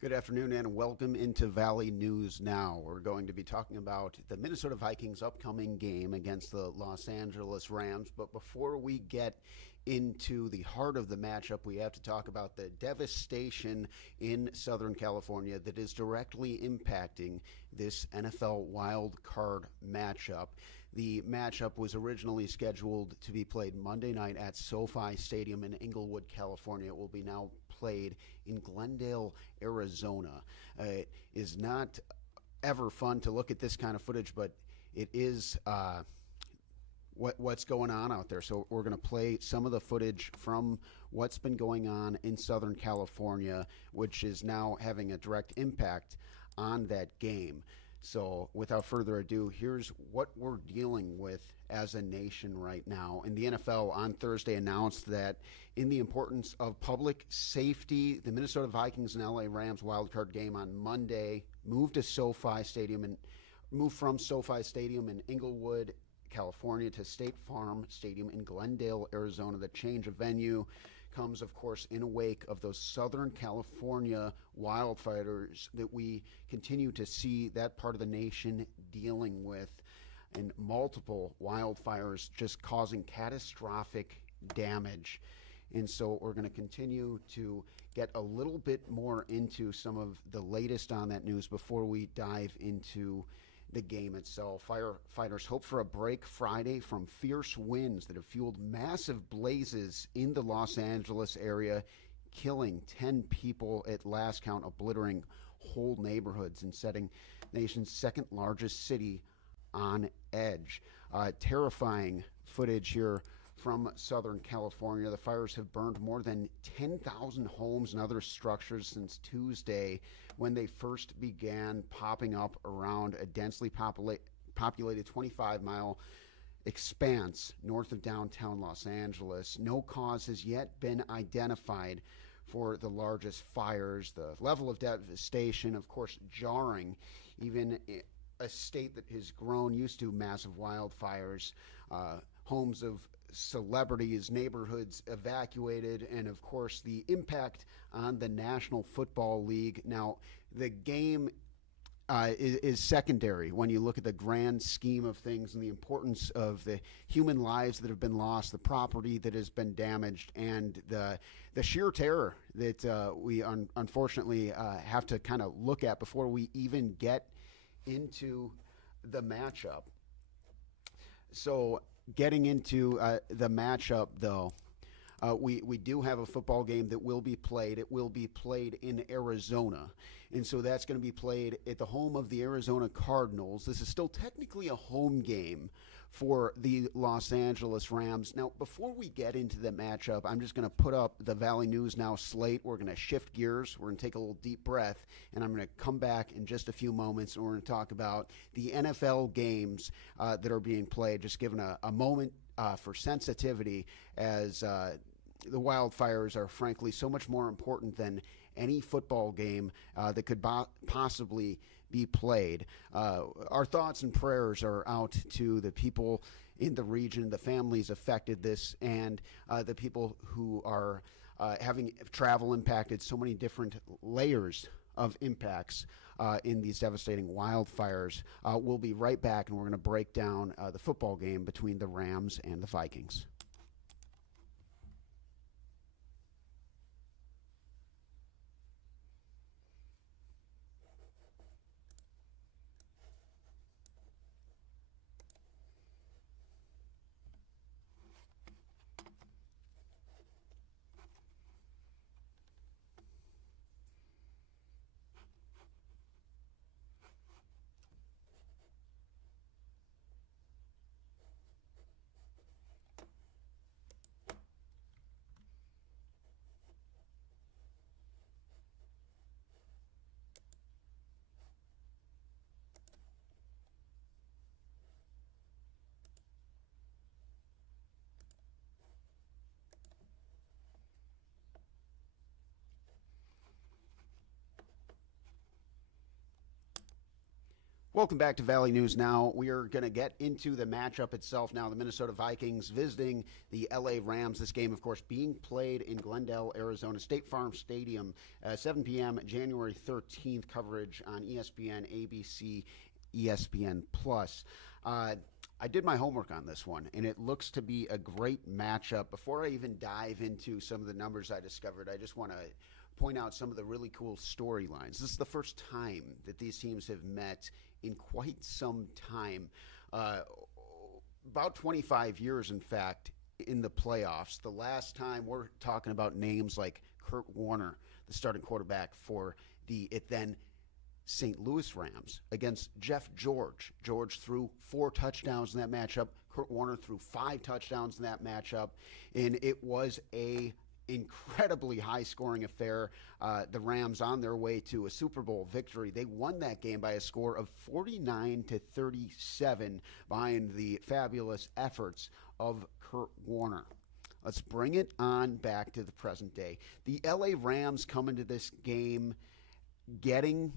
Good afternoon and welcome into Valley News Now. We're going to be talking about the Minnesota Vikings' upcoming game against the Los Angeles Rams. But before we get into the heart of the matchup, we have to talk about the devastation in Southern California that is directly impacting this NFL wild card matchup. The matchup was originally scheduled to be played Monday night at SoFi Stadium in Inglewood, California. It will be now played in Glendale, Arizona. It is not ever fun to look at this kind of footage, but it is what's going on out there. So we're going to play some of the footage from what's been going on in Southern California, which is now having a direct impact on that game. So without further ado, here's what we're dealing with as a nation right now. And the NFL on Thursday announced that in the importance of public safety, the Minnesota Vikings and LA Rams wildcard game on Monday moved from SoFi Stadium in Inglewood, California to State Farm Stadium in Glendale, Arizona. The change of venue comes, of course, in a wake of those Southern California wildfires that we continue to see that part of the nation dealing with, and multiple wildfires just causing catastrophic damage. And so we're going to continue to get a little bit more into some of the latest on that news before we dive into the game itself. Firefighters hope for a break Friday from fierce winds that have fueled massive blazes in the Los Angeles area, killing 10 people at last count, obliterating whole neighborhoods and setting the nation's second largest city on edge. Terrifying footage here from Southern California. The fires have burned more than 10,000 homes and other structures since Tuesday, when they first began popping up around a densely populated 25-mile expanse north of downtown Los Angeles. No cause has yet been identified for the largest fires. The level of devastation, of course, jarring, even a state that has grown used to massive wildfires. Homes of celebrities, neighborhoods evacuated, and of course the impact on the National Football League. Now, the game is secondary when you look at the grand scheme of things and the importance of the human lives that have been lost, the property that has been damaged, and the sheer terror that we unfortunately have to kind of look at before we even get into the matchup. So getting into the matchup, though, we do have a football game that will be played. It will be played in Arizona, and so that's going to be played at the home of the Arizona Cardinals. This is still technically a home game for the Los Angeles Rams. Now, before we get into the matchup, I'm just going to put up the Valley News Now slate. We're going to shift gears. We're going to take a little deep breath, and I'm going to come back in just a few moments, and we're going to talk about the NFL games that are being played, just giving a moment for sensitivity, as the wildfires are frankly so much more important than any football game that could possibly be played. Our thoughts and prayers are out to the people in the region, the families affected this, and the people who are having travel impacted, so many different layers of impacts in these devastating wildfires. We'll be right back, and we're going to break down the football game between the Rams and the Vikings. Welcome back to Valley News Now. We are going to get into the matchup itself now. The Minnesota Vikings visiting the LA Rams. This game, of course, being played in Glendale, Arizona, State Farm Stadium, 7 p.m. January 13th. Coverage on ESPN, ABC, ESPN+. I did my homework on this one, and it looks to be a great matchup. Before I even dive into some of the numbers I discovered, I just want to point out some of the really cool storylines. This is the first time that these teams have met in quite some time, about 25 years, in fact, in the playoffs. The last time we're talking about names like Kurt Warner, the starting quarterback for the then St. Louis Rams, against Jeff George. George threw 4 touchdowns in that matchup. Kurt Warner threw 5 touchdowns in that matchup, and it was a incredibly high-scoring affair. The Rams on their way to a Super Bowl victory. They won that game by a score of 49-37 behind the fabulous efforts of Kurt Warner. Let's bring it on back to the present day. The LA Rams come into this game getting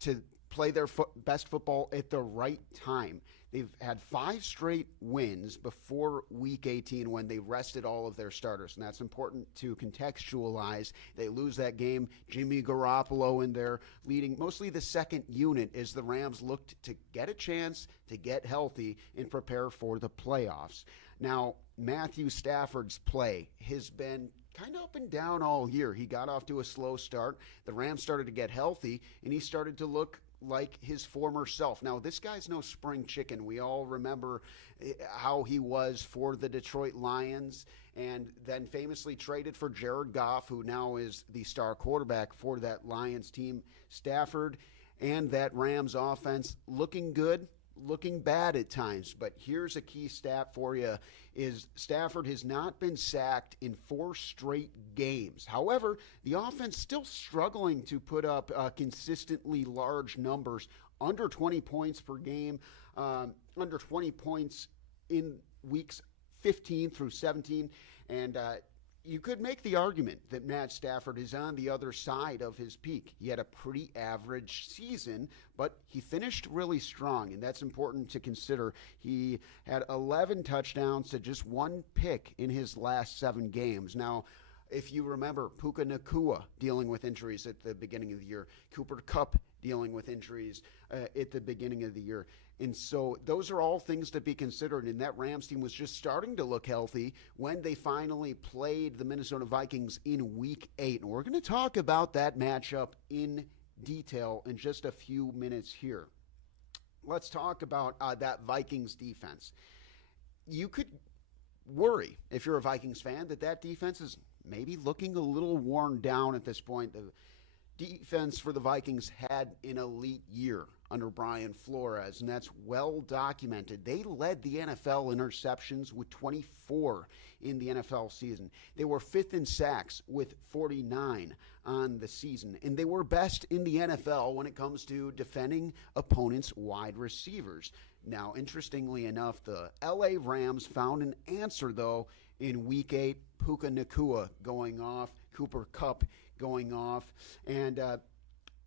to play their best football at the right time. They've had 5 straight wins before Week 18 when they rested all of their starters, and that's important to contextualize. They lose that game. Jimmy Garoppolo in there leading mostly the second unit as the Rams looked to get a chance to get healthy and prepare for the playoffs. Now, Matthew Stafford's play has been kind of up and down all year. He got off to a slow start. The Rams started to get healthy, and he started to look like his former self. Now, this guy's no spring chicken. We all remember how he was for the Detroit Lions and then famously traded for Jared Goff, who now is the star quarterback for that Lions team. Stafford and that Rams offense looking good, looking bad at times. But here's a key stat for you, is Stafford has not been sacked in 4 straight games. However, the offense still struggling to put up consistently large numbers, under 20 points per game, under 20 points in weeks 15 through 17. And you could make the argument that Matt Stafford is on the other side of his peak. He had a pretty average season, but he finished really strong, and that's important to consider. He had 11 touchdowns to just 1 pick in his last 7 games. Now, if you remember, Puka Nacua dealing with injuries at the beginning of the year, Cooper Kupp dealing with injuries at the beginning of the year. And so those are all things to be considered. And that Rams team was just starting to look healthy when they finally played the Minnesota Vikings in Week 8. And we're going to talk about that matchup in detail in just a few minutes here. Let's talk about that Vikings defense. You could worry, if you're a Vikings fan, that defense is maybe looking a little worn down at this point. The defense for the Vikings had an elite year under Brian Flores, and that's well documented. They led the NFL interceptions with 24 in the NFL season. They were 5th in sacks with 49 on the season, and they were best in the NFL when it comes to defending opponents' wide receivers. Now, interestingly enough, the LA Rams found an answer, though, in Week 8. Puka Nacua going off, Cooper Kupp going off, and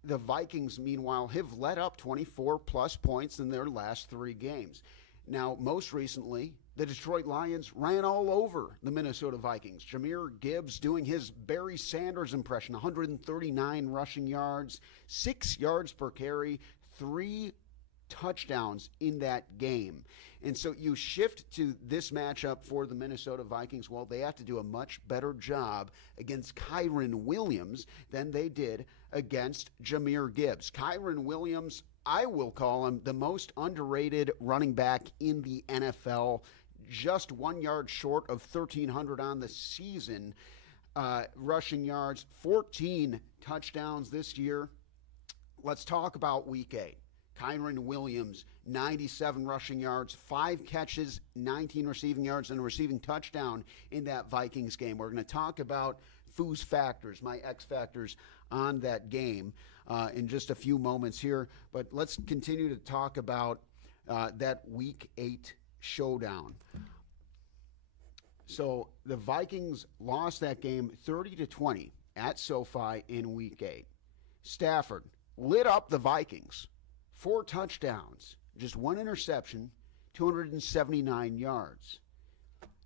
the Vikings, meanwhile, have let up 24-plus points in their last 3 games. Now, most recently, the Detroit Lions ran all over the Minnesota Vikings. Jahmyr Gibbs doing his Barry Sanders impression, 139 rushing yards, 6 yards per carry, 3 touchdowns in that game. And so you shift to this matchup for the Minnesota Vikings. Well, they have to do a much better job against Kyren Williams than they did against Jahmyr Gibbs. Kyren Williams, I will call him the most underrated running back in the NFL, just 1 yard short of 1,300 on the season. Rushing yards, 14 touchdowns this year. Let's talk about Week 8. Kyren Williams, 97 rushing yards, 5 catches, 19 receiving yards, and a receiving touchdown in that Vikings game. We're going to talk about Foo's factors, my X factors on that game in just a few moments here. But let's continue to talk about that Week 8 showdown. So the Vikings lost that game 30-20 at SoFi in Week 8. Stafford lit up the Vikings. 4 touchdowns, just 1 interception, 279 yards.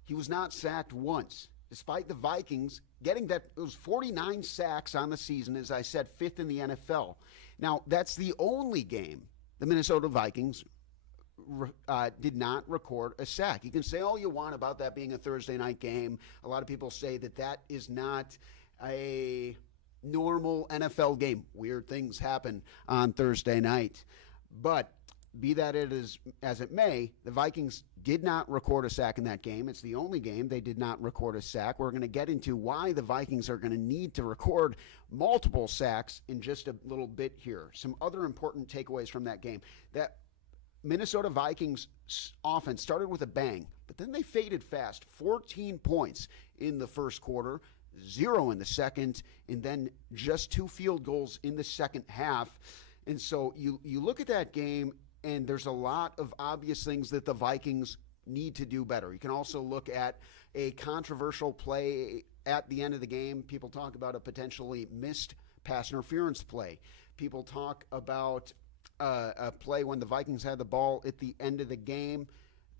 He was not sacked once, despite the Vikings getting that. It was 49 sacks on the season, as I said, 5th in the NFL. Now, that's the only game the Minnesota Vikings did not record a sack. You can say all you want about that being a Thursday night game. A lot of people say that that is not a normal NFL game. Weird things happen on Thursday night. But be that it is as it may, the Vikings did not record a sack in that game. It's the only game they did not record a sack. We're going to get into why the Vikings are going to need to record multiple sacks in just a little bit here. Some other important takeaways from that game. That Minnesota Vikings offense started with a bang, but then they faded fast. 14 points in the first quarter, 0 in the second, and then just 2 field goals in the second half. And so you look at that game, and there's a lot of obvious things that the Vikings need to do better. You can also look at a controversial play at the end of the game. People talk about a potentially missed pass interference play. People talk about a play when the Vikings had the ball at the end of the game,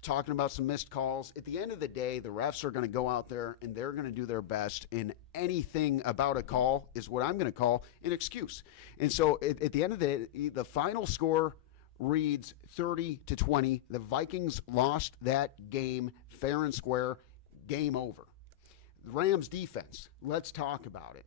talking about some missed calls. At the end of the day, the refs are going to go out there and they're going to do their best, and anything about a call is what I'm going to call an excuse. And so at the end of the day, the final score reads 30-20. The Vikings lost that game fair and square. Game over. The Rams defense, let's talk about it.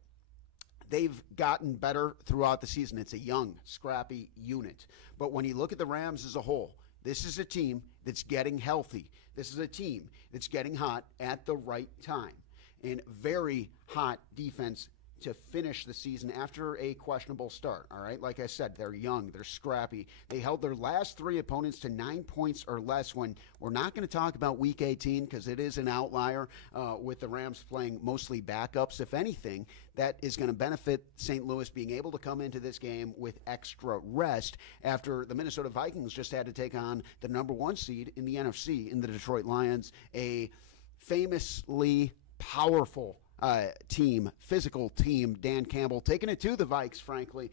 They've gotten better throughout the season. It's a young, scrappy unit. But when you look at the Rams as a whole, this is a team that's getting healthy. This is a team that's getting hot at the right time. And very hot defense to finish the season after a questionable start, all right? Like I said, they're young, they're scrappy. They held their last 3 opponents to 9 points or less. When we're not going to talk about Week 18 because it is an outlier with the Rams playing mostly backups. If anything, that is going to benefit St. Louis being able to come into this game with extra rest after the Minnesota Vikings just had to take on the number 1 seed in the NFC in the Detroit Lions, a famously powerful team, physical team. Dan Campbell taking it to the Vikes, frankly,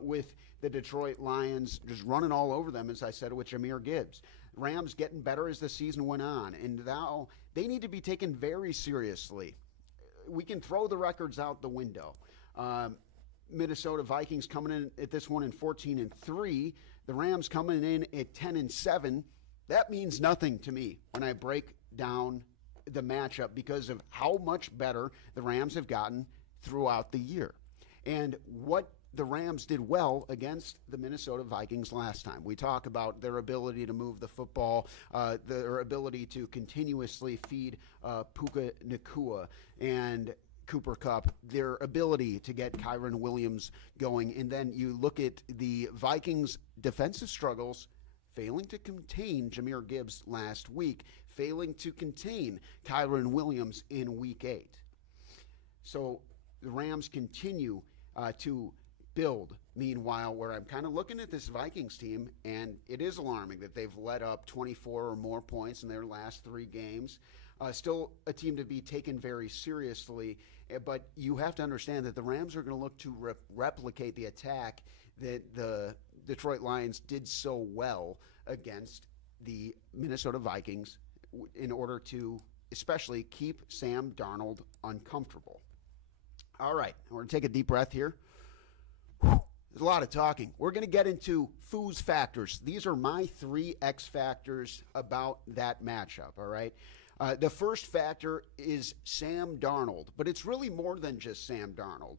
with the Detroit Lions just running all over them, as I said, with Jahmyr Gibbs. Rams getting better as the season went on, and now they need to be taken very seriously. We can throw the records out the window. Minnesota Vikings coming in at this one in 14-3. The Rams coming in at 10-7. That means nothing to me when I break down the matchup because of how much better the Rams have gotten throughout the year and what the Rams did well against the Minnesota Vikings last time. We talk about their ability to move the football, their ability to continuously feed Puka Nacua and Cooper Kupp, their ability to get Kyren Williams going. And then you look at the Vikings' defensive struggles, failing to contain Jahmyr Gibbs last week, failing to contain Kyren Williams in Week 8. So the Rams continue to build. Meanwhile, where I'm kind of looking at this Vikings team, and it is alarming that they've let up 24 or more points in their last 3 games. Still a team to be taken very seriously, but you have to understand that the Rams are going to look to replicate the attack that the Detroit Lions did so well against the Minnesota Vikings in order to especially keep Sam Darnold uncomfortable. All right, we're going to take a deep breath here. There's a lot of talking. We're going to get into Foo's factors. These are my 3 X factors about that matchup, all right? The first factor is Sam Darnold, but it's really more than just Sam Darnold.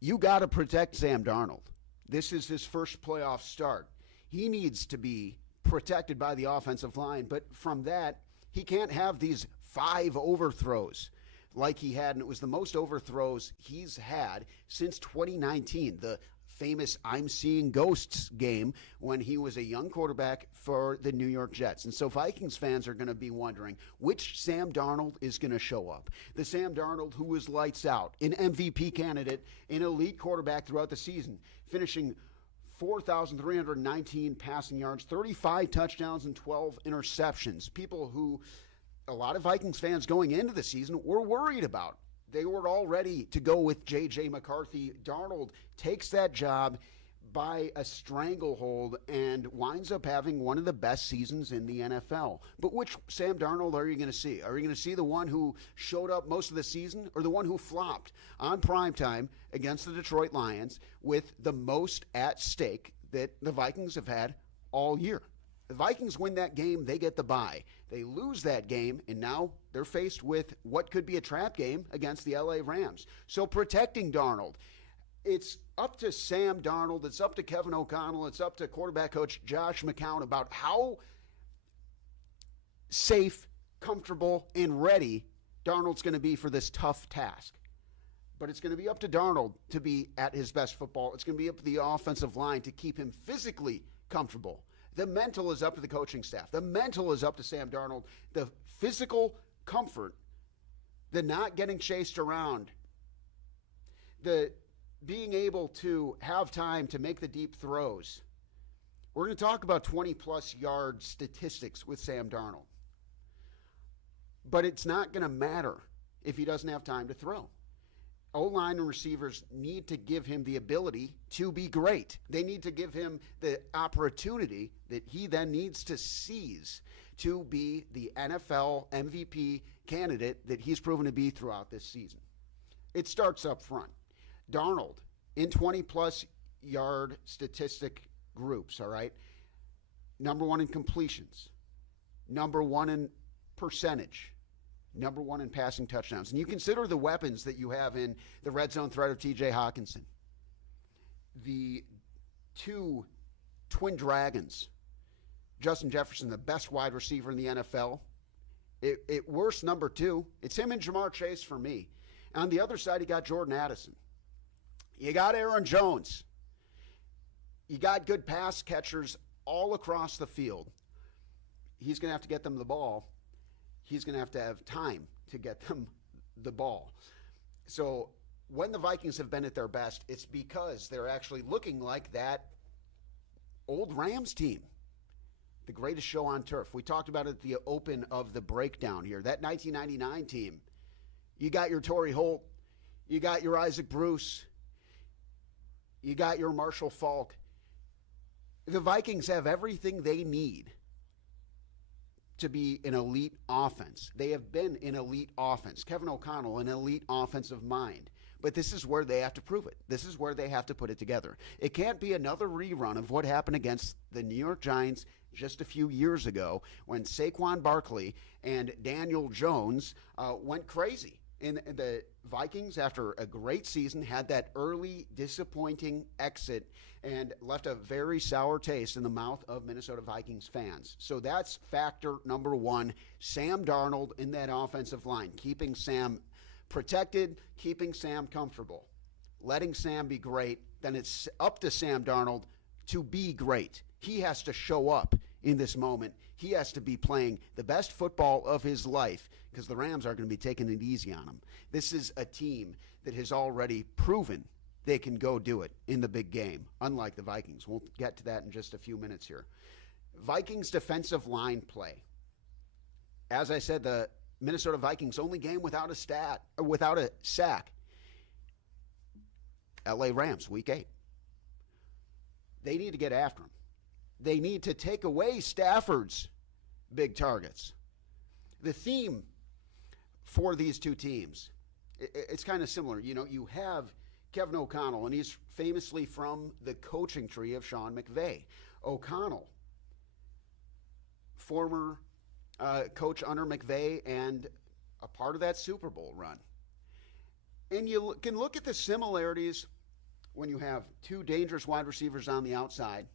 You got to protect Sam Darnold. This is his first playoff start. He needs to be protected by the offensive line, but from that, he can't have these 5 overthrows like he had, and it was the most overthrows he's had since 2019, the famous I'm Seeing Ghosts game when he was a young quarterback for the New York Jets. And so Vikings fans are going to be wondering which Sam Darnold is going to show up. The Sam Darnold who was lights out, an MVP candidate, an elite quarterback throughout the season, finishing 4,319 passing yards, 35 touchdowns, and 12 interceptions. People who a lot of Vikings fans going into the season were worried about. They were all ready to go with J.J. McCarthy. Darnold takes that job, by a stranglehold and winds up having one of the best seasons in the NFL. But which Sam Darnold are you going to see? Are you going to see the one who showed up most of the season or the one who flopped on primetime against the Detroit Lions with the most at stake that the Vikings have had all year? The Vikings win that game, they get the bye. They lose that game, and now they're faced with what could be a trap game against the LA Rams. So protecting Darnold, it's up to Sam Darnold, it's up to Kevin O'Connell, it's up to quarterback coach Josh McCown about how safe, comfortable, and ready Darnold's going to be for this tough task. But it's going to be up to Darnold to be at his best football. It's going to be up to the offensive line to keep him physically comfortable. The mental is up to the coaching staff. The mental is up to Sam Darnold. The physical comfort, the not getting chased around, the being able to have time to make the deep throws. We're going to talk about 20-plus yard statistics with Sam Darnold. But it's not going to matter if he doesn't have time to throw. O-line and receivers need to give him the ability to be great. They need to give him the opportunity that he then needs to seize to be the NFL MVP candidate that he's proven to be throughout this season. It starts up front. Darnold in 20-plus yard statistic groups, all right? Number one in completions. Number one in percentage. Number one in passing touchdowns. And you consider the weapons that you have in the red zone threat of T.J. Hawkinson. The two twin dragons. Justin Jefferson, the best wide receiver in the NFL. At worst, number two. It's him and Jamar Chase for me. On the other side, you got Jordan Addison. You got Aaron Jones. You got good pass catchers all across the field. He's going to have to get them the ball. He's going to have time to get them the ball. So when the Vikings have been at their best, it's because they're actually looking like that old Rams team, the greatest show on turf. We talked about it at the open of the breakdown here. That 1999 team, you got your Torrey Holt, you got your Isaac Bruce, you got your Marshall Faulk. The Vikings have everything they need to be an elite offense. They have been an elite offense. Kevin O'Connell, an elite offensive mind. But this is where they have to prove it. This is where they have to put it together. It can't be another rerun of what happened against the New York Giants just a few years ago when Saquon Barkley and Daniel Jones went crazy. And the Vikings, after a great season, had that early disappointing exit and left a very sour taste in the mouth of Minnesota Vikings fans. So that's factor number one, Sam Darnold in that offensive line, keeping Sam protected, keeping Sam comfortable, letting Sam be great. Then it's up to Sam Darnold to be great. He has to show up in this moment. He has to be playing the best football of his life because the Rams are going to be taking it easy on him. This is a team that has already proven they can go do it in the big game, unlike the Vikings. We'll get to that in just a few minutes here. Vikings defensive line play. As I said, the Minnesota Vikings only game without a sack. LA Rams, week 8. They need to get after him. They need to take away Stafford's big targets. The theme for these two teams, it's kind of similar. You know, you have Kevin O'Connell, and he's famously from the coaching tree of Sean McVay. O'Connell, former coach under McVay and a part of that Super Bowl run. And you can look at the similarities when you have two dangerous wide receivers on the outside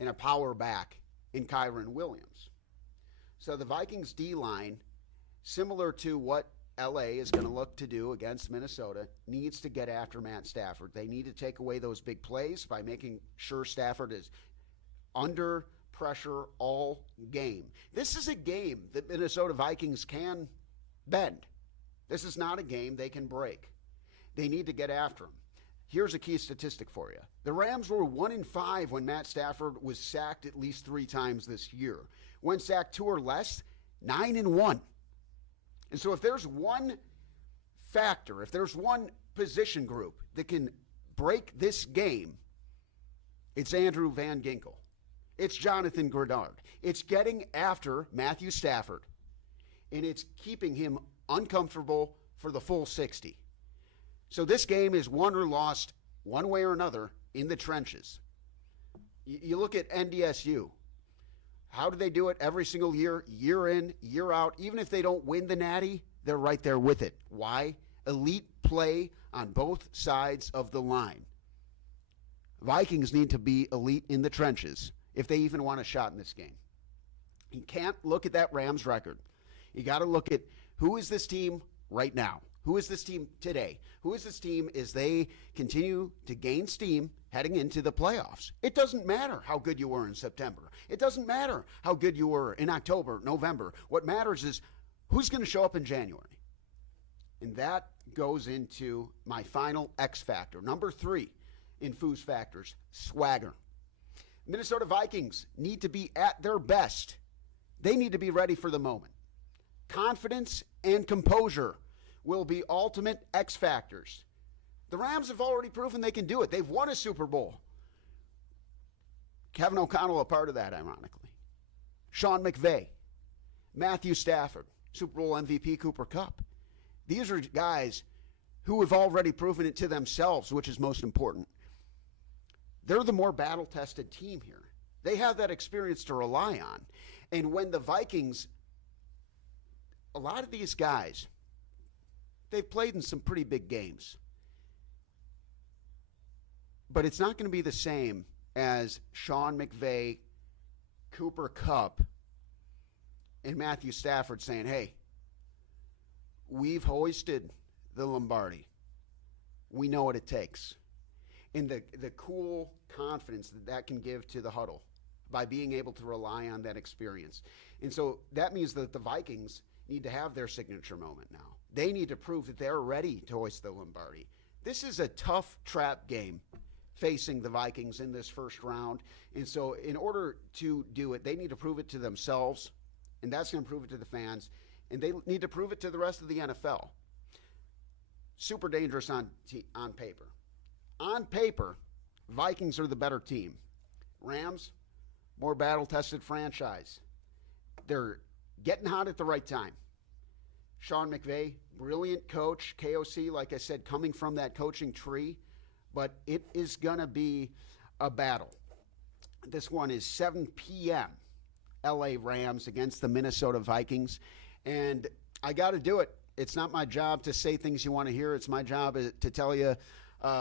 and a power back in Kyren Williams. So the Vikings D-line, similar to what LA is going to look to do against Minnesota, needs to get after Matt Stafford. They need to take away those big plays by making sure Stafford is under pressure all game. This is a game that Minnesota Vikings can bend. This is not a game they can break. They need to get after him. Here's a key statistic for you. The Rams were 1-5 when Matt Stafford was sacked at least 3 times this year. When sacked 2 or less, 9-1. And so if there's one factor, if there's one position group that can break this game, It's Andrew Van Ginkel. It's Jonathan Grenard. It's getting after Matthew Stafford, and it's keeping him uncomfortable for the full 60. So this game is won or lost one way or another in the trenches. You look at NDSU. How do they do it every single year, year in, year out? Even if they don't win the Natty, they're right there with it. Why? Elite play on both sides of the line. Vikings need to be elite in the trenches if they even want a shot in this game. You can't look at that Rams record. You got to look at who is this team right now? Who is this team today? Who is this team as they continue to gain steam heading into the playoffs? It doesn't matter how good you were in September. It doesn't matter how good you were in October, November. What matters is who's going to show up in January. And that goes into my final X factor. Number 3 in Foos factors, swagger. Minnesota Vikings need to be at their best. They need to be ready for the moment. Confidence and composure will be ultimate X factors. The Rams have already proven they can do it. They've won a Super Bowl. Kevin O'Connell a part of that, ironically. Sean McVay, Matthew Stafford, Super Bowl MVP Cooper Kupp. These are guys who have already proven it to themselves, which is most important. They're the more battle-tested team here. They have that experience to rely on. And when the Vikings, a lot of these guys, they've played in some pretty big games. But it's not going to be the same as Sean McVay, Cooper Kupp, and Matthew Stafford saying, hey, we've hoisted the Lombardi. We know what it takes. And the cool confidence that can give to the huddle by being able to rely on that experience. And so that means that the Vikings need to have their signature moment now. They need to prove that they're ready to hoist the Lombardi. This is a tough trap game facing the Vikings in this first round. And so in order to do it, they need to prove it to themselves, and that's going to prove it to the fans, and they need to prove it to the rest of the NFL. Super dangerous on paper. On paper, Vikings are the better team. Rams, more battle-tested franchise. They're getting hot at the right time. Sean McVay, brilliant coach. KOC, like I said, coming from that coaching tree. But it is going to be a battle. This one is 7 p.m. LA Rams against the Minnesota Vikings. And I got to do it. It's not my job to say things you want to hear. It's my job to tell you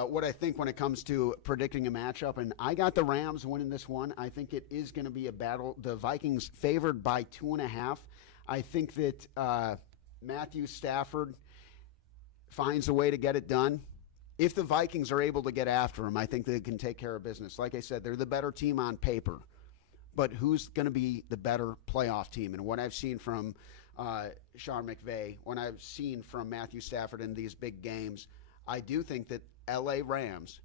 what I think when it comes to predicting a matchup. And I got the Rams winning this one. I think it is going to be a battle. The Vikings favored by 2.5. I think that Matthew Stafford finds a way to get it done. If the Vikings are able to get after him, I think they can take care of business. Like I said, they're the better team on paper. But who's going to be the better playoff team? And what I've seen from Sean McVay, what I've seen from Matthew Stafford in these big games, I do think that LA Rams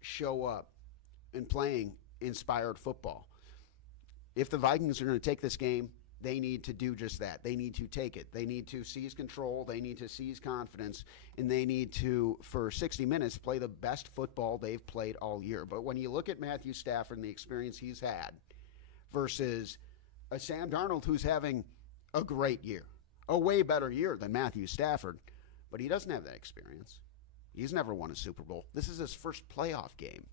show up in playing inspired football. If the Vikings are going to take this game, they need to do just that. They need to take it. They need to seize control. They need to seize confidence. And they need to, for 60 minutes, play the best football they've played all year. But when you look at Matthew Stafford and the experience he's had versus a Sam Darnold who's having a great year, a way better year than Matthew Stafford, but he doesn't have that experience. He's never won a Super Bowl. This is his first playoff game.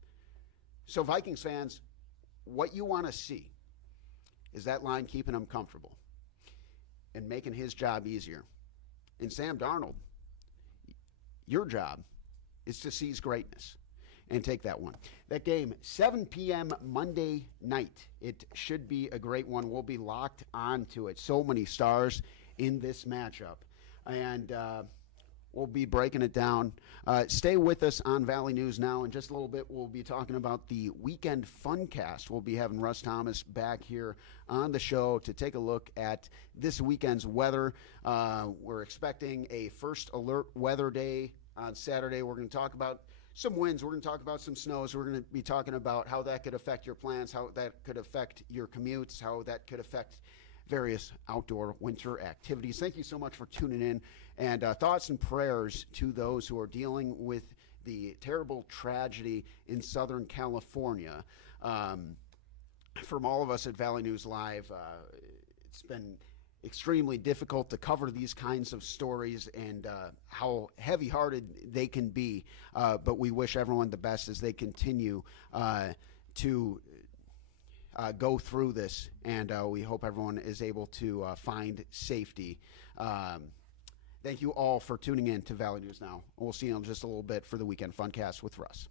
So Vikings fans, what you want to see is that line keeping him comfortable and making his job easier. And Sam Darnold, your job is to seize greatness and take that one. That game, 7 p.m. Monday night. It should be a great one. We'll be locked on to it. So many stars in this matchup. And we'll be breaking it down. Stay with us on Valley News Now. In just a little bit, we'll be talking about the Weekend Funcast. We'll be having Russ Thomas back here on the show to take a look at this weekend's weather. We're expecting a first alert weather day on Saturday. We're going to talk about some winds. We're going to talk about some snows. We're going to be talking about how that could affect your plans, how that could affect your commutes, how that could affect various outdoor winter activities. Thank you so much for tuning in. And thoughts and prayers to those who are dealing with the terrible tragedy in Southern California. From all of us at Valley News Live, it's been extremely difficult to cover these kinds of stories and how heavy-hearted they can be. But we wish everyone the best as they continue to go through this, and we hope everyone is able to find safety. Thank you all for tuning in to Valley News Now. We'll see you in just a little bit for the Weekend Funcast with Russ.